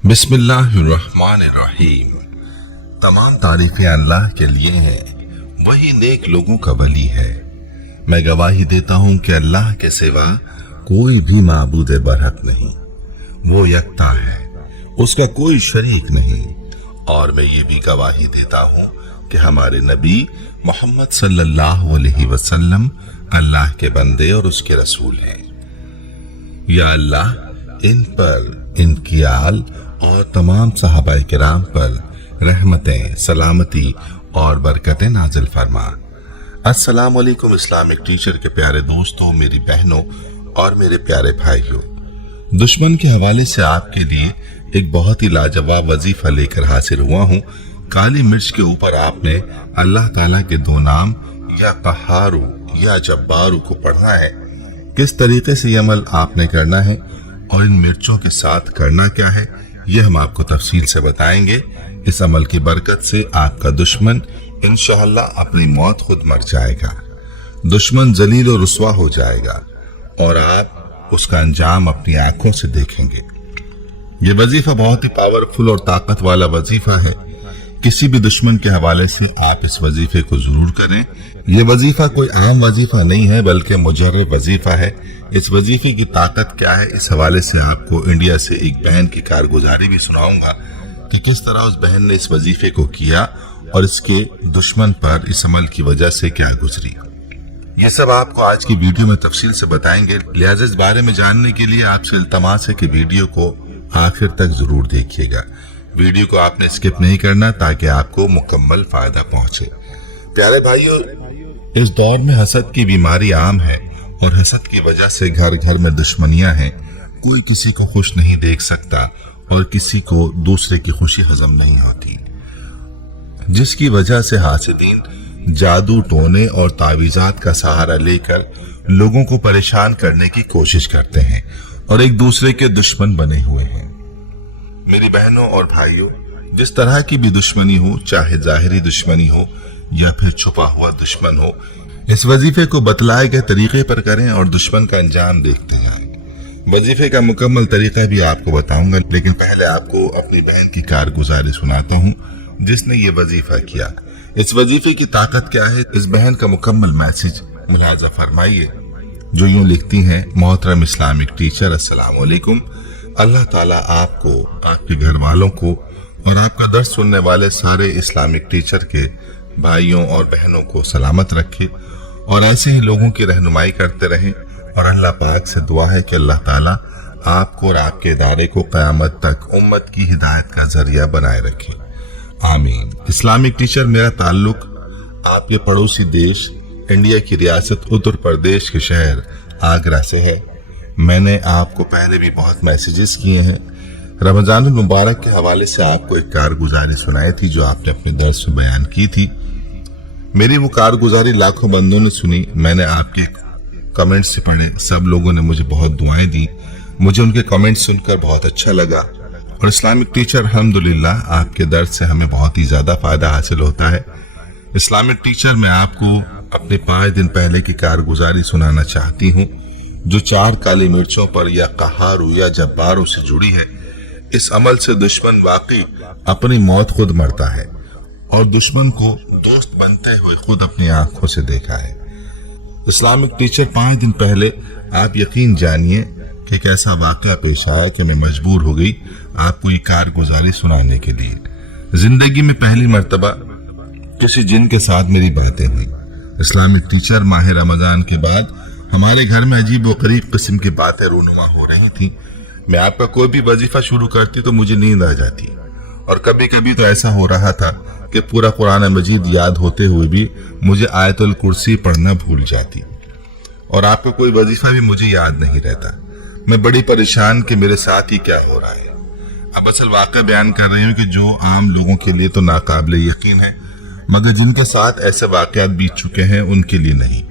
बिस्मिल्लाहिर्रहमानिर्रहीम। तमाम तारीफें अल्लाह के लिए हैं, वही नेक लोगों का वली है। मैं गवाही देता हूँ कि अल्लाह के सिवा कोई भी माबूद बरहक नहीं, वो यकता है, उसका कोई शरीक नहीं। और मैं ये भी गवाही देता हूँ कि हमारे नबी मोहम्मद सल्लल्लाहु अलैहि वसल्लम अल्लाह के बंदे और उसके रसूल हैं। या अल्लाह इन पर, इनकी आल और तमाम सहाबाए किराम पर रहमतें, सलामती और बरकतें नाजिल फरमा। अस्सलाम वालेकुम इस्लामिक टीचर के प्यारे दोस्तों, मेरी बहनों और मेरे प्यारे भाइयों, दुश्मन के हवाले से आपके लिए एक बहुत ही लाजवाब वजीफा लेकर हाजिर हुआ हूँ। काली मिर्च के ऊपर आपने अल्लाह ताला के दो नाम या कहारू या जब्बारू को पढ़ना है। किस तरीके से ये अमल आपने करना है और इन मिर्चों के साथ करना क्या है, यह हम आपको तफसील से बताएंगे। इस अमल की बरकत से आपका दुश्मन इंशाअल्लाह अपनी मौत खुद मर जाएगा, दुश्मन जलील और रुस्वा हो जाएगा और आप उसका अंजाम अपनी आंखों से देखेंगे। ये वजीफा बहुत ही पावरफुल और ताकत वाला वजीफा है। किसी भी दुश्मन के हवाले से आप इस वजीफे को जरूर करें। ये वजीफा कोई आम वजीफा नहीं है, बल्कि मुजर्रब वजीफा है। इस वजीफे की ताकत क्या है, इस हवाले से आपको इंडिया से एक बहन की कारगुजारी भी सुनाऊंगा कि किस तरह उस बहन ने इस वजीफे को किया और इसके दुश्मन पर इस अमल की वजह से क्या गुजरी। ये सब आपको आज की वीडियो में तफसील से बताएंगे। लिहाजा इस बारे में जानने के लिए आपसे इल्तमास है कि वीडियो को आखिर तक जरूर देखिएगा। वीडियो को आपने स्किप नहीं करना ताकि आपको मुकम्मल फायदा पहुंचे। प्यारे भाइयों, इस दौर में हसद की बीमारी आम है और हसद की वजह से घर घर में दुश्मनियां हैं। कोई किसी को खुश नहीं देख सकता और किसी को दूसरे की खुशी हजम नहीं होती, जिसकी वजह से हासिदीन जादू, टोने और तावीज़ात का सहारा लेकर लोगों को परेशान करने की कोशिश करते हैं और एक दूसरे के दुश्मन बने हुए हैं। मेरी बहनों और भाइयों, जिस तरह की भी दुश्मनी हो, चाहे जाहिरी दुश्मनी हो या फिर छुपा हुआ दुश्मन हो, इस वजीफे को बतलाए गए तरीके पर करें और दुश्मन का अंजाम देखते जाएं। वजीफे का मुकम्मल तरीका भी आपको बताऊंगा, लेकिन पहले आपको अपनी बहन की कारगुजारी सुनाता हूँ जिसने ये वजीफा किया। इस वजीफे की ताकत क्या है, इस बहन का मुकम्मल मैसेज मुलाजा फरमाइए, जो यूं लिखती हैं। मोहतरम इस्लामिक टीचर, अस्सलाम वालेकुम। अल्लाह ताला आपको, आपके घर वालों को और आपका दर्स सुनने वाले सारे इस्लामिक टीचर के भाइयों और बहनों को सलामत रखे और ऐसे ही लोगों की रहनुमाई करते रहें। और अल्लाह पाक से दुआ है कि अल्लाह ताला आपको और आपके इदारे को क़यामत तक उम्मत की हिदायत का जरिया बनाए रखे, आमीन। इस्लामिक टीचर, मेरा ताल्लुक आपके पड़ोसी देश इंडिया की रियासत उत्तर प्रदेश के शहर आगरा से है। मैंने आपको पहले भी बहुत मैसेजेस किए हैं। रमजान मुबारक के हवाले से आपको एक कारगुजारी सुनाई थी जो आपने अपने दर्स में बयान की थी। मेरी वो कारगुजारी लाखों बंदों ने सुनी, मैंने आपके कमेंट्स से पढ़े, सब लोगों ने मुझे बहुत दुआएं दी। मुझे उनके कमेंट्स सुनकर बहुत अच्छा लगा और इस्लामिक टीचर, अल्हम्दुलिल्लाह आपके दर्स से हमें बहुत ही ज्यादा फायदा हासिल होता है। इस्लामिक टीचर, मैं आपको अपने 5 दिन पहले की कारगुजारी सुनाना चाहती हूँ, जो 4 काली मिर्चों पर या कहारू या जब्बारों से जुड़ी है। इस अमल से दुश्मन वाकई अपनी मौत खुद मरता है और दुश्मन को दोस्त बनते हुए खुद अपनी आंखों से देखा है। इस्लामिक टीचर, 5 दिन पहले आप यकीन जानिए कि एक ऐसा वाकया पेश आया कि मैं मजबूर हो गई आपको ये कारगुजारी सुनाने के लिए। जिंदगी में पहली मर्तबा किसी जिन के साथ मेरी बातें हुई। इस्लामिक टीचर, माह रमजान के बाद हमारे घर में अजीब व गरीब किस्म की बातें रूनुमा हो रही थी। मैं आपका कोई भी वजीफा शुरू करती तो मुझे नींद आ जाती और कभी कभी तो ऐसा हो रहा था कि पूरा कुरान मजीद याद होते हुए भी मुझे आयतुल कुर्सी पढ़ना भूल जाती और आपका कोई वजीफा भी मुझे याद नहीं रहता। मैं बड़ी परेशान कि मेरे साथ ही क्या हो रहा है। अब असल वाक़या बयान कर रही हूँ कि जो आम लोगों के लिए तो नाकाबिले यकीन है, मगर जिनके साथ ऐसे वाक़यात बीत चुके हैं उनके लिए नहीं।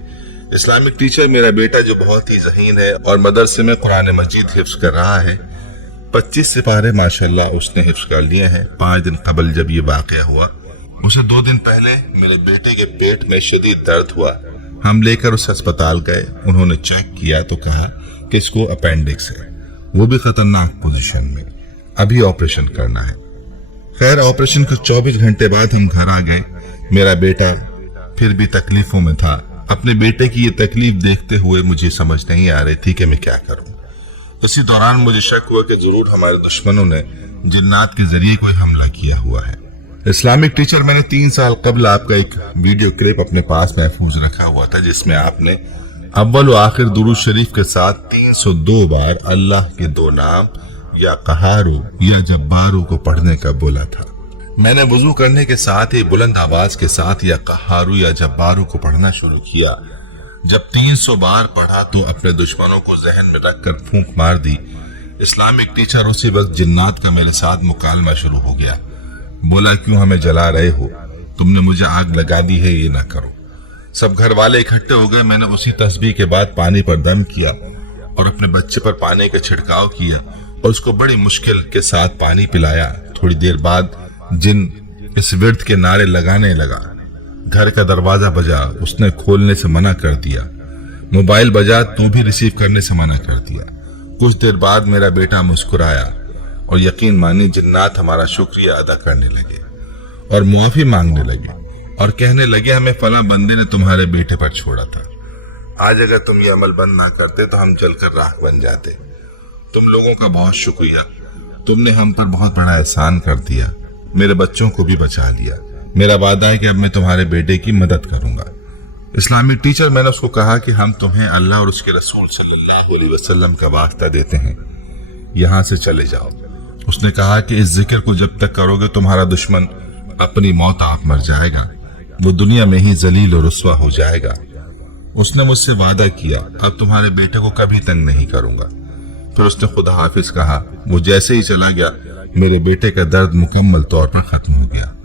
इस्लामिक टीचर, मेरा बेटा जो बहुत ही ज़हीन है और मदरसे में कुरान मजीद हिफ्ज़ कर रहा है, 25 सिपारे माशाल्लाह उसने हिफ्ज़ कर लिए हैं। 5 दिन कबल जब ये वाक़या हुआ, उसे 2 दिन पहले मेरे बेटे के पेट में शदीद दर्द हुआ। हम लेकर उस अस्पताल गए, उन्होंने चेक किया तो कहा कि इसको अपेंडिक्स है, वो भी खतरनाक पोजीशन में। अभी ऑपरेशन करना है। खैर ऑपरेशन के 24 घंटे बाद हम घर आ गए। मेरा बेटा फिर भी तकलीफों में था। अपने बेटे की ये तकलीफ देखते हुए मुझे समझ नहीं आ रही थी कि मैं क्या करूं। इसी दौरान मुझे शक हुआ कि जरूर हमारे दुश्मनों ने जिन्नात के जरिए कोई हमला किया हुआ है। इस्लामिक टीचर, मैंने 3 साल कबल आपका एक वीडियो क्लिप अपने पास महफूज रखा हुआ था जिसमें आपने अव्वल व आखिर दुरूद शरीफ के साथ 302 बार अल्लाह के 2 नाम या कहारू या जब्बारू को पढ़ने का बोला था। मैंने वुजू करने के साथ ही बुलंद आवाज के साथ या कहारू या जब्बारू को पढ़ना शुरू किया। जब 300 बार पढ़ा तो अपने दुश्मनों को जहन में रखकर फूंक मार दी। इस्लामिक टीचर, उसी वक्त जिन्नात का मेरे साथ मुकालमा शुरू हो गया। बोला, क्यों हमें जला रहे हो? तुमने मुझे आग लगा दी है, ये ना करो। सब घर वाले इकट्ठे हो गए। मैंने उसी तस्बीह के बाद पानी पर दम किया और अपने बच्चे पर पानी का छिड़काव किया और उसको बड़ी मुश्किल के साथ पानी पिलाया। थोड़ी देर बाद जिन इस विर्द के नारे लगाने लगा। घर का दरवाजा बजा, उसने खोलने से मना कर दिया। मोबाइल बजा तो भी रिसीव करने से मना कर दिया। कुछ देर बाद मेरा बेटा मुस्कुराया और यकीन मानिए जिन्नात हमारा शुक्रिया अदा करने लगे और मुआफी मांगने लगे और कहने लगे, हमें फला बंदे ने तुम्हारे बेटे पर छोड़ा था। आज अगर तुम ये अमल बंद ना करते तो हम जलकर राख बन जाते। तुम लोगों का बहुत शुक्रिया। तुमने हम पर बहुत बड़ा एहसान कर दिया। मेरे बच्चों को भी बचा लिया। मेरा वादा है कि अब मैं तुम्हारे बेटे की मदद करूंगा। इस्लामिक टीचर, मैंने उसको कहा कि हम तुम्हें अल्लाह और उसके रसूल सल्लल्लाहु अलैहि वसल्लम का वास्ता देते हैं, यहां से चले जाओ। उसने कहा कि इस जिक्र को जब तक करोगे तुम्हारा दुश्मन अपनी मौत आप मर जाएगा, वो दुनिया में ही जलील और रुस्वा हो जाएगा। उसने मुझसे वादा किया, अब तुम्हारे बेटे को कभी तंग नहीं करूंगा। फिर उसने खुदा हाफिज कहा। वो जैसे ही चला गया मेरे बेटे का दर्द मुकम्मल तौर पर खत्म हो गया।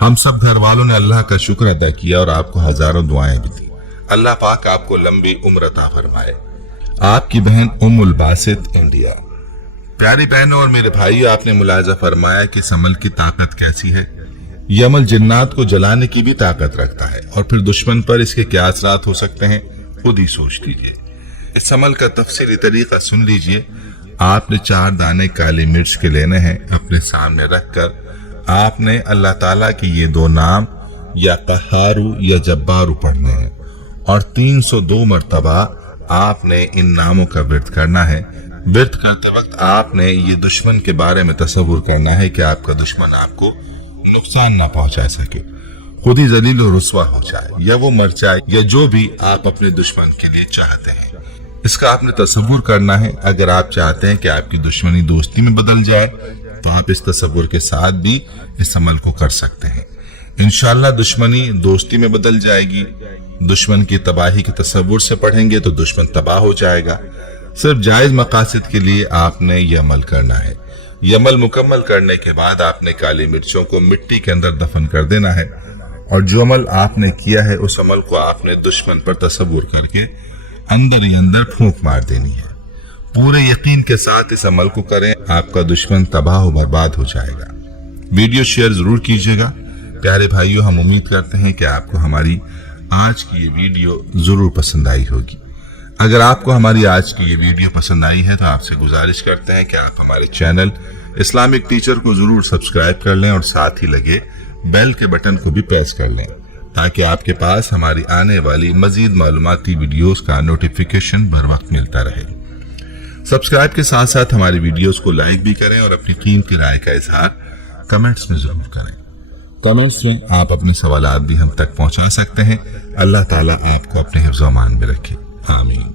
हम सब घर वालों ने अल्लाह का शुक्र अदा किया और आपको हजारों दुआएं भी दी। अल्लाह पाक आपको लंबी उम्र अता फरमाए। आपकी बहन उम्मुल बासित, इंडिया। प्यारी बहनों और मेरे भाइयों, आपने मुलाजा फरमाया कि इस अमल की ताकत कैसी है। यह अमल जिन्नात को जलाने की भी ताकत रखता है और फिर दुश्मन पर इसके क्या असरात हो सकते हैं खुद ही सोच लीजिए। इस अमल का तफसीली तरीका सुन लीजिए। आपने 4 दाने काली मिर्च के लेने हैं। अपने सामने रखकर आपने अल्लाह ताला के ये 2 नाम या कहारू या जब्बारू पढ़ने हैं और 302 मरतबा आपने इन नामों का विर्द करना है। विर्द करते वक्त आपने ये दुश्मन के बारे में तसव्वुर करना है कि आपका दुश्मन आपको नुकसान ना पहुंचा सके, खुद ही जलील और रुस्वा हो जाए या वो मर जाए या जो भी आप अपने दुश्मन के लिए चाहते हैं। इसका आपने तसव्वुर करना है। अगर आप चाहते हैं कि आपकी दुश्मनी दोस्ती में बदल जाए तो आप इस तसव्वुर के साथ भी इस अमल को कर सकते हैं। इंशाअल्लाह दुश्मनी दोस्ती में बदल जाएगी। दुश्मन की तबाही के तसव्वुर से पढ़ेंगे तो दुश्मन तबाह हो जाएगा। सिर्फ जायज मकासद के लिए आपने ये अमल करना है। ये अमल मुकम्मल करने के बाद आपने काली मिर्चों को मिट्टी के अंदर दफन कर देना है और जो अमल आपने किया है उस अमल को आपने दुश्मन पर तसव्वुर करके अंदर ही अंदर फूंक मार देनी है। पूरे यकीन के साथ इस अमल को करें, आपका दुश्मन तबाह और बर्बाद हो जाएगा। वीडियो शेयर जरूर कीजिएगा। प्यारे भाइयों, हम उम्मीद करते हैं कि आपको हमारी आज की ये वीडियो जरूर पसंद आई होगी। अगर आपको हमारी आज की ये वीडियो पसंद आई है तो आपसे गुजारिश करते हैं कि आप हमारे चैनल इस्लामिक टीचर को जरूर सब्सक्राइब कर लें और साथ ही लगे बेल के बटन को भी प्रेस कर लें ताकि आपके पास हमारी आने वाली मजीद मालूमाती वीडियोस का नोटिफिकेशन बर वक्त मिलता रहे। सब्सक्राइब के साथ साथ हमारी वीडियोस को लाइक भी करें और अपनी कीमती राय का इजहार कमेंट्स में जरूर करें। कमेंट्स में आप अपने सवालात भी हम तक पहुंचा सकते हैं। अल्लाह ताला आपको अपने हिफ्ज़-ओ-अमान में रखे। आमीन।